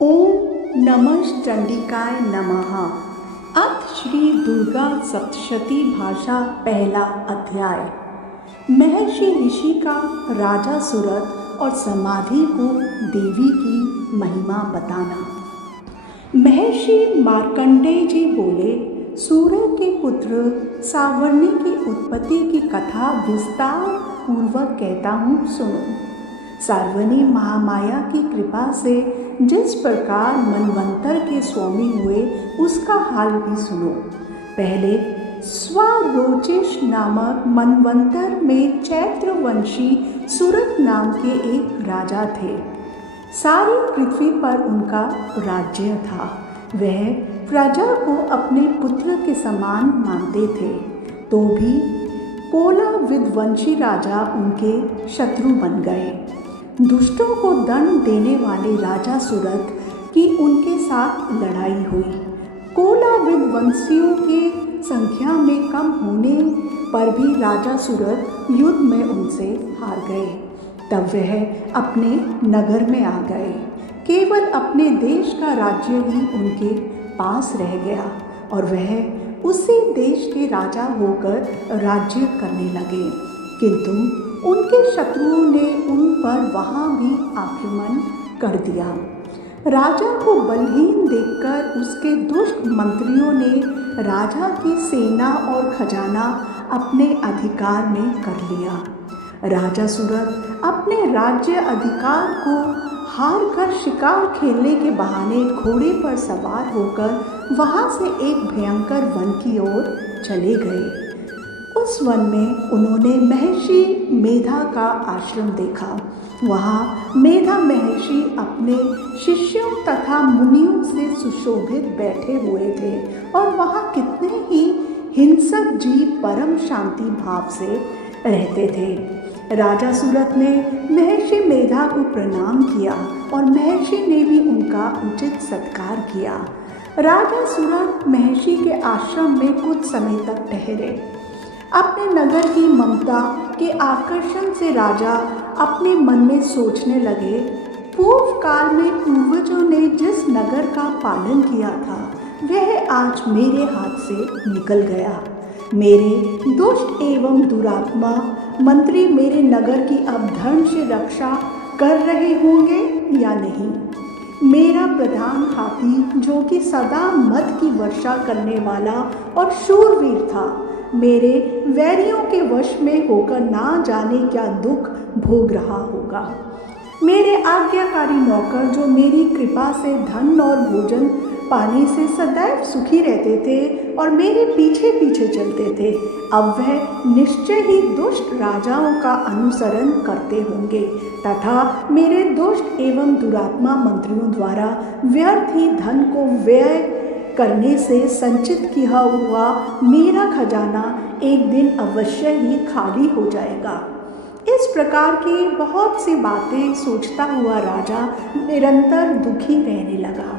ओम नमः चंडिकाय नमः। अथ श्री दुर्गा सप्तशती भाषा पहला अध्याय। महर्षि ऋषि का राजा सुरथ और समाधि को देवी की महिमा बताना। महर्षि मार्कंडेय जी बोले, सूर्य के पुत्र सावर्णी की उत्पत्ति की कथा विस्तार पूर्वक कहता हूँ, सुनो। सावर्णी महामाया की कृपा से जिस प्रकार मनवंतर के स्वामी हुए उसका हाल भी सुनो। पहले स्वारोचिष नामक मनवंतर में चैत्रवंशी सुरथ नाम के एक राजा थे। सारी पृथ्वी पर उनका राज्य था। वह प्रजा को अपने पुत्र के समान मानते थे, तो भी कोला विध्वंसी राजा उनके शत्रु बन गए। दुष्टों को दंड देने वाले राजा सुरथ की उनके साथ लड़ाई हुई। कोला विध्वंसियों की संख्या में कम होने पर भी राजा सुरथ युद्ध में उनसे हार गए। तब वह अपने नगर में आ गए। केवल अपने देश का राज्य ही उनके पास रह गया और वह उसी देश के राजा होकर राज्य करने लगे। किंतु उनके शत्रुओं ने उन पर वहाँ भी आक्रमण कर दिया। राजा को बलहीन देखकर उसके दुष्ट मंत्रियों ने राजा की सेना और खजाना अपने अधिकार में कर लिया। राजा सुरथ अपने राज्य अधिकार को हार कर शिकार खेलने के बहाने घोड़े पर सवार होकर वहाँ से एक भयंकर वन की ओर चले गए। उस वन में उन्होंने महर्षि मेधा का आश्रम देखा। वहाँ मेधा महर्षि अपने शिष्यों तथा मुनियों से सुशोभित बैठे हुए थे और वहाँ कितने ही हिंसक जीव परम शांति भाव से रहते थे। राजा सुरथ ने महर्षि मेधा को प्रणाम किया और महर्षि ने भी उनका उचित सत्कार किया। राजा सुरथ महर्षि के आश्रम में कुछ समय तक ठहरे। अपने नगर की ममता के आकर्षण से राजा अपने मन में सोचने लगे, पूर्व काल में पूर्वजों ने जिस नगर का पालन किया था वह आज मेरे हाथ से निकल गया। मेरे दुष्ट एवं दुरात्मा मंत्री मेरे नगर की अब धर्म से रक्षा कर रहे होंगे या नहीं। मेरा प्रधान हाथी, जो कि सदा मद की वर्षा करने वाला और शूरवीर था, मेरे वैरियों के वश में होकर ना जाने क्या दुख भोग रहा होगा। मेरे आज्ञाकारी नौकर, जो मेरी कृपा से धन और भोजन पाने से सदैव सुखी रहते थे और मेरे पीछे पीछे चलते थे, अब वह निश्चय ही दुष्ट राजाओं का अनुसरण करते होंगे तथा मेरे दुष्ट एवं दुरात्मा मंत्रियों द्वारा व्यर्थ ही धन को व्यय करने से संचित किया हुआ मेरा खजाना एक दिन अवश्य ही खाली हो जाएगा। इस प्रकार की बहुत सी बातें सोचता हुआ राजा निरंतर दुखी रहने लगा।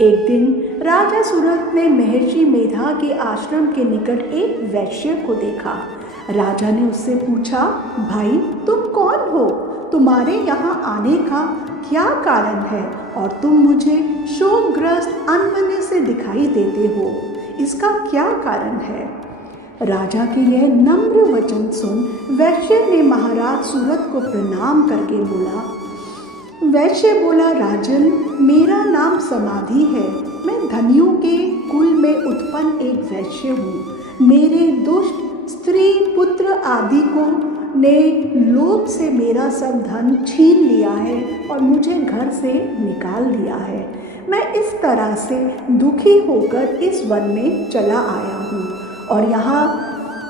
एक दिन राजा सुरथ ने महर्षि मेधा के आश्रम के निकट एक वैश्य को देखा। राजा ने उससे पूछा, भाई तुम कौन हो? तुम्हारे यहाँ आने का क्या कारण है और तुम मुझे शोकग्रस्त अनमने से दिखाई देते हो? इसका क्या कारण है? राजा के यह नम्र वचन सुन वैश्य ने महाराज सुरथ को प्रणाम करके बोला। वैश्य बोला, राजन, मेरा नाम समाधि है। मैं धनियों के कुल में उत्पन्न एक वैश्य हूँ। मेरे दुष्ट स्त्री पुत्र आदि को ने लोभ से मेरा सब धन छीन लिया है और मुझे घर से निकाल दिया है। मैं इस तरह से दुखी होकर इस वन में चला आया हूँ और यहाँ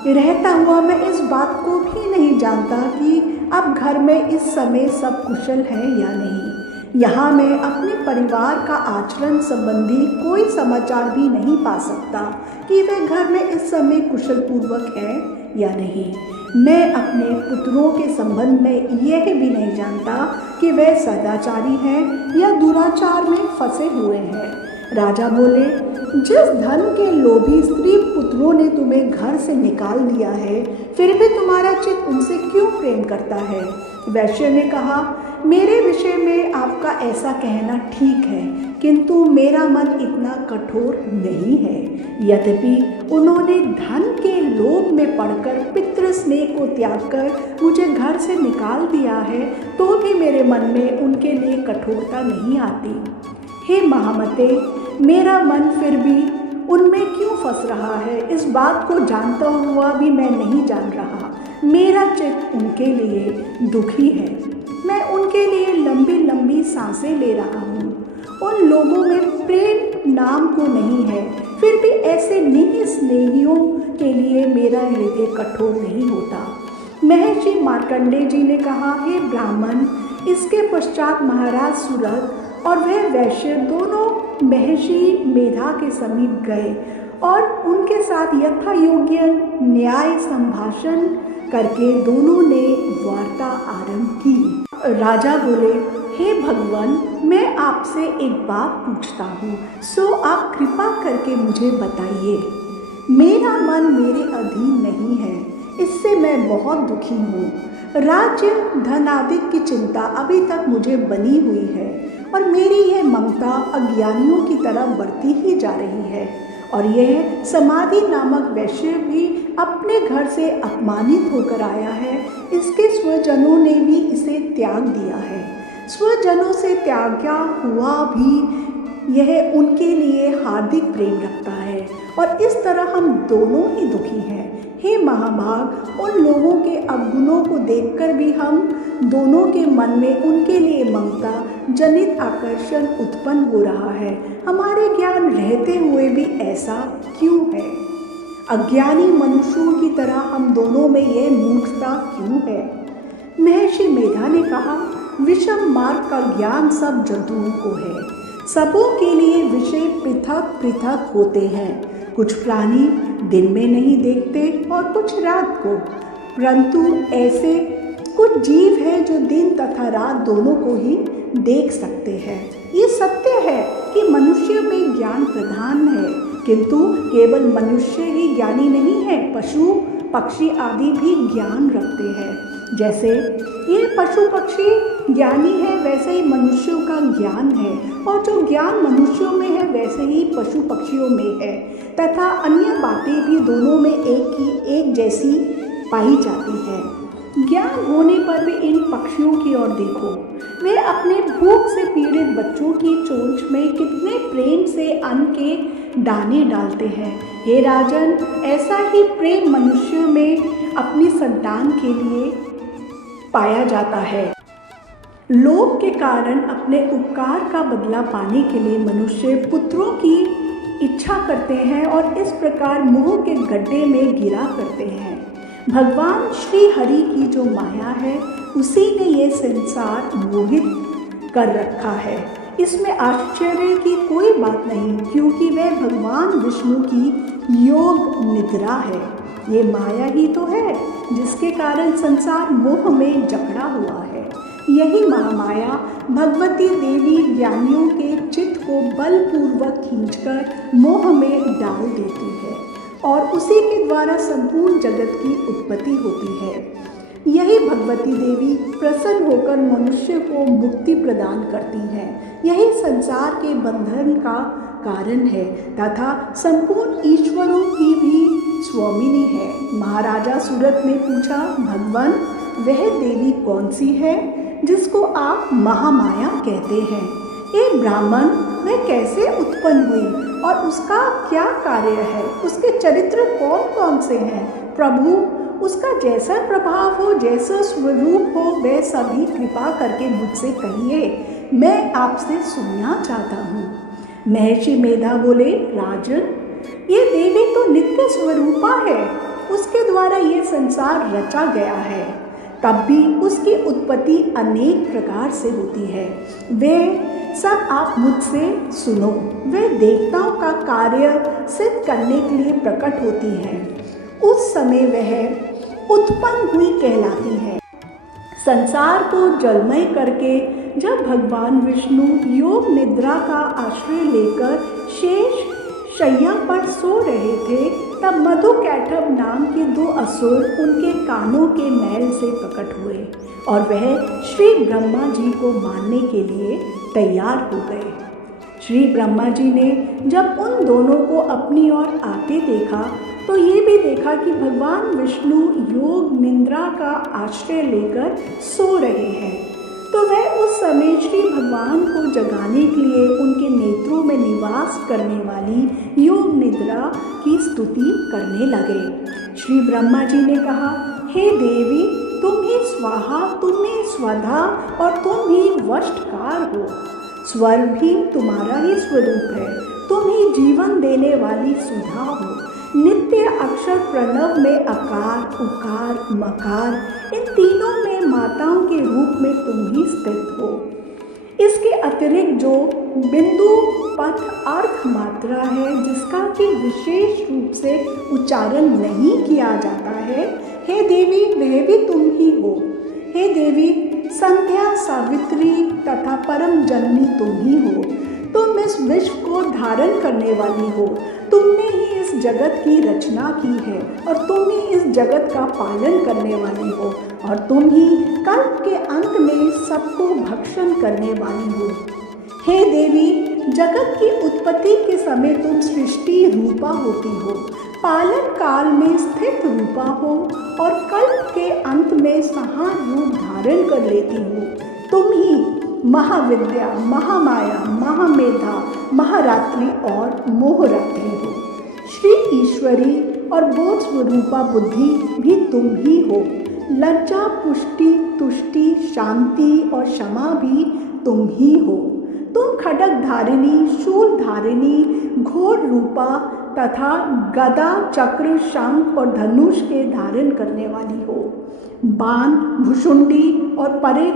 रहता हुआ मैं इस बात को भी नहीं जानता कि अब घर में इस समय सब कुशल है या नहीं। यहाँ मैं अपने परिवार का आचरण संबंधी कोई समाचार भी नहीं पा सकता कि वे घर में इस समय कुशल पूर्वक है या नहीं। मैं अपने पुत्रों के संबंध में यह भी नहीं जानता कि वे सदाचारी हैं या दुराचार में फंसे हुए हैं। राजा बोले, जिस धन के लोभी स्त्री पुत्रों ने तुम्हें घर से निकाल दिया है, फिर भी तुम्हारा चित्त उनसे क्यों प्रेम करता है? वैश्य ने कहा, मेरे विषय में आपका ऐसा कहना ठीक है, किंतु मेरा मन इतना कठोर नहीं है। यद्यपि उन्होंने धन के लोभ में पड़कर पितृ स्नेह को त्याग कर मुझे घर से निकाल दिया है, तो भी मेरे मन में उनके लिए कठोरता नहीं आती। हे महामते, मेरा मन फिर भी उनमें क्यों फंस रहा है, इस बात को जानता हुआ भी मैं नहीं जान रहा। मेरा चित्त उनके लिए दुखी है। मैं उनके लिए लंबी लंबी सांसें ले रहा हूँ। उन लोगों में प्रेम नाम को नहीं है, फिर भी ऐसे निह स्नेहियों के लिए मेरा हृदय कठोर नहीं होता। महर्षि मार्कंडेय जी ने कहा, हे ब्राह्मण। इसके पश्चात महाराज सुरथ और वह वैश्य दोनों महर्षि मेधा के समीप गए और उनके साथ यथा योग्य न्याय संभाषण करके दोनों ने वार्ता आरंभ की। राजा बोले, हे भगवान, मैं आपसे एक बात पूछता हूँ, सो आप कृपा करके मुझे बताइए। मेरा मन मेरे अधीन नहीं है, इससे मैं बहुत दुखी हूँ। राज्य धन आदि की चिंता अभी तक मुझे बनी हुई है और मेरी यह ममता अज्ञानियों की तरह बढ़ती ही जा रही है। और यह समाधि नामक वैश्य भी अपने घर से अपमानित होकर आया है। इसके स्वजनों ने भी इसे त्याग दिया है। स्वजनों से त्यागा हुआ भी यह उनके लिए हार्दिक प्रेम रखता है और इस तरह हम दोनों ही दुखी हैं। हे महाभाग, उन लोगों के अवगुणों को देखकर भी हम दोनों के मन में उनके लिए ममता जनित आकर्षण उत्पन्न हो रहा है। हमारे ज्ञान रहते हुए भी ऐसा क्यों है? अज्ञानी मनुष्यों की तरह हम दोनों में यह मूर्खता क्यों है? महर्षि मेधा ने कहा, विषम मार्ग का ज्ञान सब जंतुओं को है। सबों के लिए विषय पृथक पृथक होते हैं। कुछ प्राणी दिन में नहीं देखते और कुछ रात को, परंतु ऐसे कुछ जीव हैं जो दिन तथा रात दोनों को ही देख सकते हैं। ये सत्य है कि मनुष्य में ज्ञान प्रधान है, किंतु केवल मनुष्य ही ज्ञानी नहीं है, पशु पक्षी आदि भी ज्ञान रखते हैं। जैसे ये पशु पक्षी ज्ञानी है, वैसे ही मनुष्यों का ज्ञान है, और जो ज्ञान मनुष्यों में है वैसे ही पशु पक्षियों में है, तथा अन्य बातें भी दोनों में एक जैसी पाई जाती है। ज्ञान होने पर भी इन पक्षियों की ओर देखो, वे अपने भूख से पीड़ित बच्चों की चोंच में कितने प्रेम से अन्न के दाने डालते हैं। हे राजन, ऐसा ही प्रेम मनुष्य में अपनी संतान के लिए पाया जाता है। लोभ के कारण अपने उपकार का बदला पाने के लिए मनुष्य पुत्रों की इच्छा करते हैं और इस प्रकार मोह के गड्ढे में गिरा करते हैं। भगवान श्री हरि की जो माया है, उसी ने ये संसार मोहित कर रखा है। इसमें आश्चर्य की कोई बात नहीं, क्योंकि वह भगवान विष्णु की योग निद्रा है। ये माया ही तो है जिसके कारण संसार मोह में जकड़ा हुआ है। यही महामाया भगवती देवी ज्ञानियों के चित्त को बलपूर्वक खींचकर मोह में डाल देती है और उसी के द्वारा संपूर्ण जगत की उत्पत्ति होती है। यही भगवती देवी प्रसन्न होकर मनुष्य को मुक्ति प्रदान करती हैं। यही संसार के बंधन का कारण है तथा संपूर्ण ईश्वरों की भी स्वामिनी है। महाराजा सुरथ ने पूछा, भगवान, वह देवी कौन सी है जिसको आप महामाया कहते हैं? ये ब्राह्मण, वह कैसे उत्पन्न हुई और उसका क्या कार्य है? उसके चरित्र कौन कौन से हैं? प्रभु, उसका जैसा प्रभाव हो, जैसा स्वरूप हो, वह सभी कृपा करके मुझसे कहिए, मैं आपसे सुनना चाहता हूँ। महर्षि मेधा बोले, राजन, ये देवी तो नित्य स्वरूपा है, उसके द्वारा ये संसार रचा गया है, तब भी उसकी उत्पत्ति अनेक प्रकार से होती है। वे सब आप मुझसे सुनो। वे देवताओं का कार्य सिद्ध करने के लिए प्रकट होती है। उस समय वह उत्पन्न हुई कहलाती है। संसार को जलमय करके जब भगवान विष्णु योग निद्रा का आश्रय लेकर शेष शैया पर सो रहे थे, तब मधुकैटभ नाम के दो असुर उनके कानों के मैल से प्रकट हुए। और वह श्री ब्रह्मा जी को मानने के लिए तैयार हो गए। श्री ब्रह्मा जी ने जब उन दोनों को अपनी ओर आते देखा तो ये भी देखा कि भगवान विष्णु योग निद्रा का आश्रय लेकर सो रहे हैं। तो वह उस समय श्री भगवान को जगाने के लिए उनके नेत्रों में निवास करने वाली योग निद्रा की स्तुति करने लगे। श्री ब्रह्मा जी ने कहा, हे देवी, तुम ही स्वाहा, तुम ही स्वधा और तुम ही वष्टकार हो। स्वर भी तुम्हारा ही स्वरूप है, तुम ही जीवन देने वाली सुधा हो। नित्य अक्षर प्रणव में अकार, उकार, मकार, इन तीनों में माताओं के रूप में तुम ही स्थित हो। इसके अतिरिक्त जो बिंदु पथ अर्थ मात्रा है जिसका कि विशेष रूप से उच्चारण नहीं किया जाता है, हे देवी, वह भी तुम ही हो। हे देवी, संध्या, सावित्री तथा परम जननी तुम ही हो। तुम इस विश्व को धारण करने वाली हो। तुमने ही इस जगत की रचना की है और तुम ही इस जगत का पालन करने वाली हो और तुम ही कल्प के अंत में सबको भक्षण करने वाली हो। हे देवी, जगत की उत्पत्ति के समय तुम सृष्टि रूपा होती हो, पालन काल में स्थित रूपा हो और कल्प के अंत में संहार रूप धारण कर लेती हो। तुम ही महाविद्या, महामाया, महामेधा, महारात्रि और मोहरात्रि हो। श्री ईश्वरी और बोध स्वरूपा बुद्धि भी तुम ही हो। लज्जा, पुष्टि, तुष्टि, शांति और क्षमा भी तुम ही हो। तुम खड्ग धारिणी, शूल धारिणी, घोर रूपा तथा गदा, चक्र, शंख और धनुष के धारण करने वाली हो। बाण, भुषुंडी और परिघ,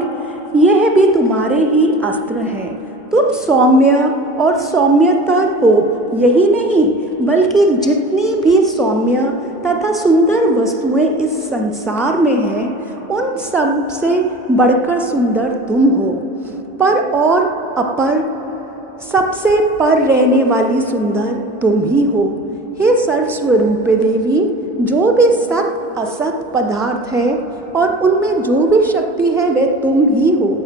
यह भी तुम्हारे ही अस्त्र हैं। तुम सौम्य और सौम्यतर हो। यही नहीं बल्कि जितनी भी सौम्य तथा सुंदर वस्तुएं इस संसार में हैं, उन सब से बढ़कर सुंदर तुम हो। पर और अपर, सबसे पर रहने वाली सुंदर तुम ही हो। हे सर्वस्वरूप देवी, जो भी सत असत पदार्थ है और उनमें जो भी शक्ति है वह तुम ही हो।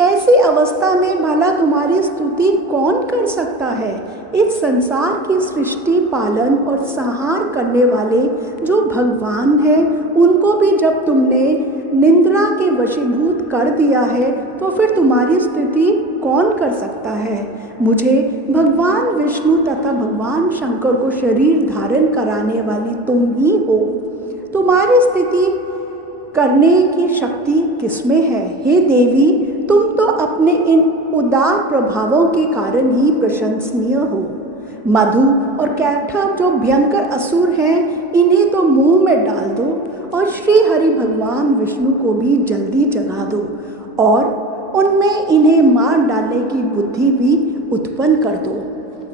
ऐसी अवस्था में भला तुम्हारी स्तुति कौन कर सकता है? इस संसार की सृष्टि, पालन और संहार करने वाले जो भगवान हैं, उनको भी जब तुमने निंद्रा के वशीभूत कर दिया है तो फिर तुम्हारी स्तुति कौन कर सकता है? मुझे भगवान विष्णु तथा भगवान शंकर को शरीर धारण कराने वाली तुम ही हो। तुम्हारी स्तुति करने की शक्ति किसमें है? हे देवी, तुम तो अपने इन उदार प्रभावों के कारण ही प्रशंसनीय हो। मधु और कैटभ जो भयंकर असुर हैं, इन्हें तो मुंह में डाल दो और श्री हरि भगवान विष्णु को भी जल्दी जगा दो और उनमें इन्हें मार डालने की बुद्धि भी उत्पन्न कर दो।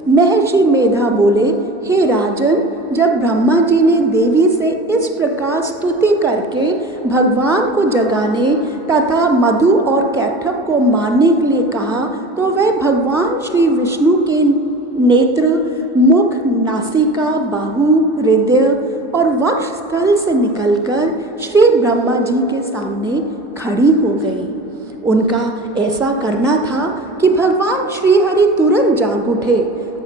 महर्षि मेधा बोले, हे राजन, जब ब्रह्मा जी ने देवी से इस प्रकार स्तुति करके भगवान को जगाने तथा मधु और कैटभ को मारने के लिए कहा तो वह भगवान श्री विष्णु के नेत्र, मुख, नासिका, बाहु, हृदय और वक्ष स्थल से निकलकर श्री ब्रह्मा जी के सामने खड़ी हो गई। उनका ऐसा करना था कि भगवान श्री हरि तुरंत जाग उठे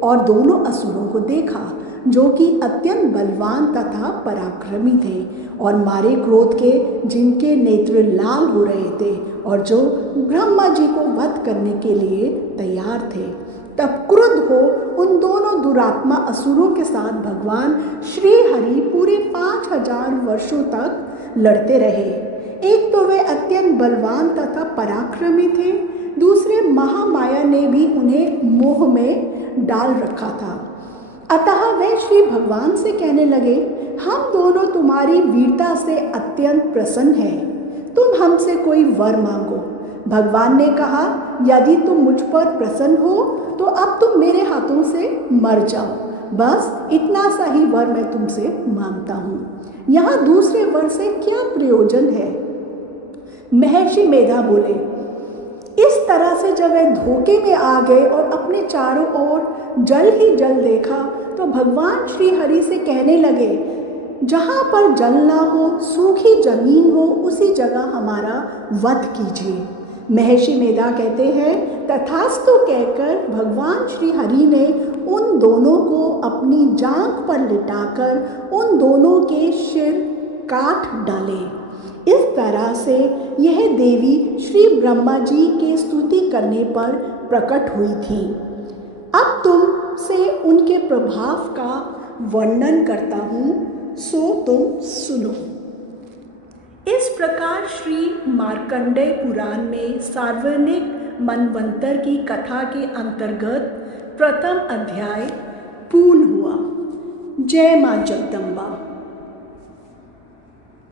और दोनों असुरों को देखा जो कि अत्यंत बलवान तथा पराक्रमी थे और मारे क्रोध के, जिनके नेत्र लाल हो रहे थे और जो ब्रह्मा जी को वध करने के लिए तैयार थे। तब क्रुद्ध हो उन दोनों दुरात्मा असुरों के साथ भगवान श्री हरि पूरे 5000 वर्षों तक लड़ते रहे। एक तो वे अत्यंत बलवान तथा पराक्रमी थे, दूसरे महामाया ने भी उन्हें मोह में डाल रखा था। अतः वे श्री भगवान से कहने लगे, हम दोनों तुम्हारी वीरता से अत्यंत प्रसन्न हैं, तुम हमसे कोई वर मांगो। भगवान ने कहा, यदि तुम मुझ पर प्रसन्न हो तो अब तुम मेरे हाथों से मर जाओ, बस इतना सा ही वर मैं तुमसे मांगता हूँ। यहाँ दूसरे वर से क्या प्रयोजन है? महर्षि मेधा बोले, इस तरह से जब वे धोखे में आ गए और अपने चारों ओर जल ही जल देखा तो भगवान श्री हरि से कहने लगे, जहाँ पर जल ना हो, सूखी जमीन हो, उसी जगह हमारा वध कीजिए। महर्षि मेधा कहते हैं, तथास्तु कहकर भगवान श्री हरि ने उन दोनों को अपनी जांघ पर लिटाकर उन दोनों के सिर काट डाले। इस तरह से यह देवी श्री ब्रह्मा जी की स्तुति करने पर प्रकट हुई थी। अब तुमसे उनके प्रभाव का वर्णन करता हूँ, सो तुम सुनो। इस प्रकार श्री मार्कंडेय पुराण में सार्वजनिक मनवंतर की कथा के अंतर्गत प्रथम अध्याय पूर्ण हुआ। जय माँ जगदम्बा।